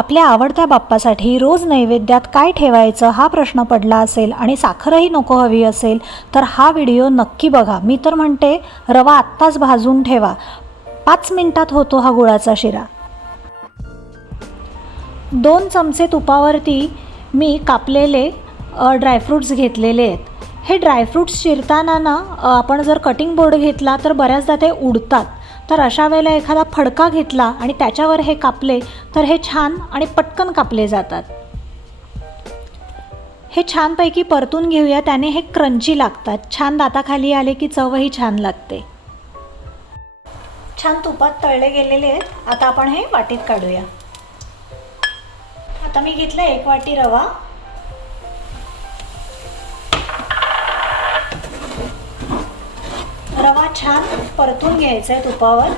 आपल्या आवडत्या बाप्पासाठी रोज नैवेद्यात काय ठेवायचं हा प्रश्न पडला असेल आणि साखरही नको हवी असेल तर हा व्हिडिओ नक्की बघा. मी तर म्हणते रवा आत्ताच भाजून ठेवा. पाच मिनिटात होतो हा गुळाचा शिरा. दोन चमचे तुपावरती मी कापलेले ड्रायफ्रूट्स घेतलेले आहेत. हे ड्रायफ्रूट्स चिरताना ना आपण जर कटिंग बोर्ड घेतला तर बऱ्याचदा ते उडतात. तर अशा वेळेला एखादा फडका घेतला आणि त्याच्यावर हे कापले तर हे छान आणि पटकन कापले जातात. हे छानपैकी परतून घेऊया त्याने हे क्रंची लागतात. छान दाताखाली आले की चवही छान लागते. छान तुपात तळले गेलेले आहेत. आता आपण हे वाटीत काढूया. आता मी घेतलं एक वाटी रवा. छान परतून घ्यायचं आहे तुपावर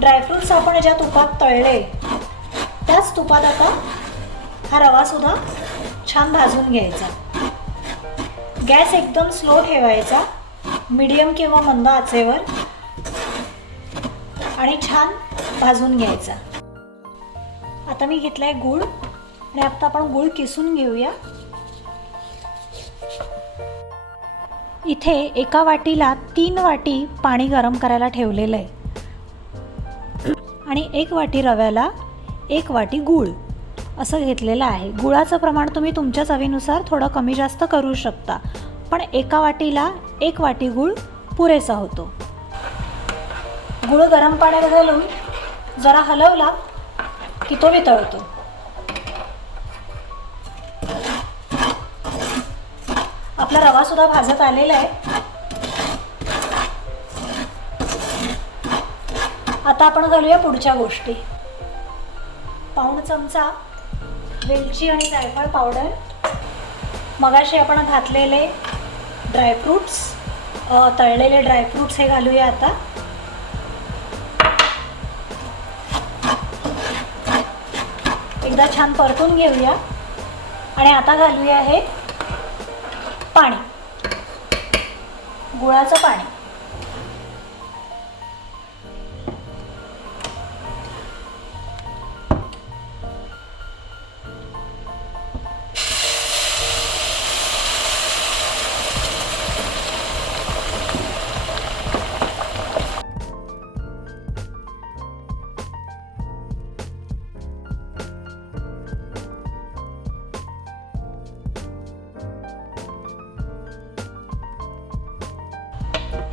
ड्रायफ्रुट्स आपण ज्या तुपात तळले त्याच तुपात आता हा रवा सुद्धा छान भाजून घ्यायचा. गॅस एकदम स्लो ठेवायचा मीडियम किंवा मंद आचेवर आणि छान भाजून घ्यायचा. आता मी घेतलाय गूळ आणि आता आपण गूळ किसून घेऊया. इथे एका वाटीला तीन वाटी पाणी गरम करायला ठेवलेलं आहे. आणि एक वाटी रव्याला एक वाटी गूळ असं घेतलेलं आहे. गुळाचं प्रमाण तुम्ही तुमच्या चवीनुसार थोडं कमी जास्त करू शकता. पण एका वाटीला एक वाटी गूळ पुरेसा होतो. गूळ गरम पाण्यात घालून जरा हलवला की तो वितळतो. आपला रवा सुद्धा भाजत आलेला आहे. आता आपण घालूया पुढच्या गोष्टी. पाऊण चमचा वेलची आणि जायफळ पावडर. मगाशी आपण घातलेले ड्रायफ्रूट्स तळलेले ड्रायफ्रूट्स हे घालूया आता. एकदा छान परतून घेऊया. आणि आता घालूया हे पाणी. गुळाचं पाणी.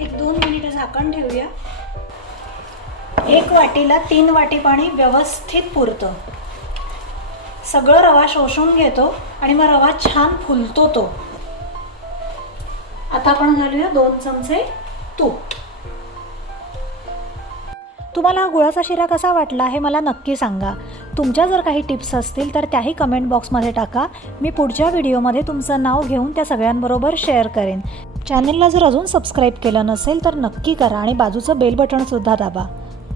एक दोन मिनिटं झाकण ठेवूया. एक वाटीला तीन वाटी पाणी व्यवस्थित पुरतं. सगळं रवा शोषून घेतो आणि मग रवा छान फुलतो तो. आता आपण घालूया दोन चमचे तूप. तुम्हाला हा गुळाचा शिरा कसा वाटला हे मला नक्की सांगा. तुमच्या जर काही टिप्स असतील तर त्याही कमेंट बॉक्समध्ये टाका. मी पुढच्या व्हिडिओमध्ये तुमचं नाव घेऊन त्या सगळ्यांबरोबर शेअर करेन. चॅनलला जर अजून सबस्क्राईब केलं नसेल तर नक्की करा आणि बाजूचं बेल बटणसुद्धा दाबा.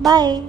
बाय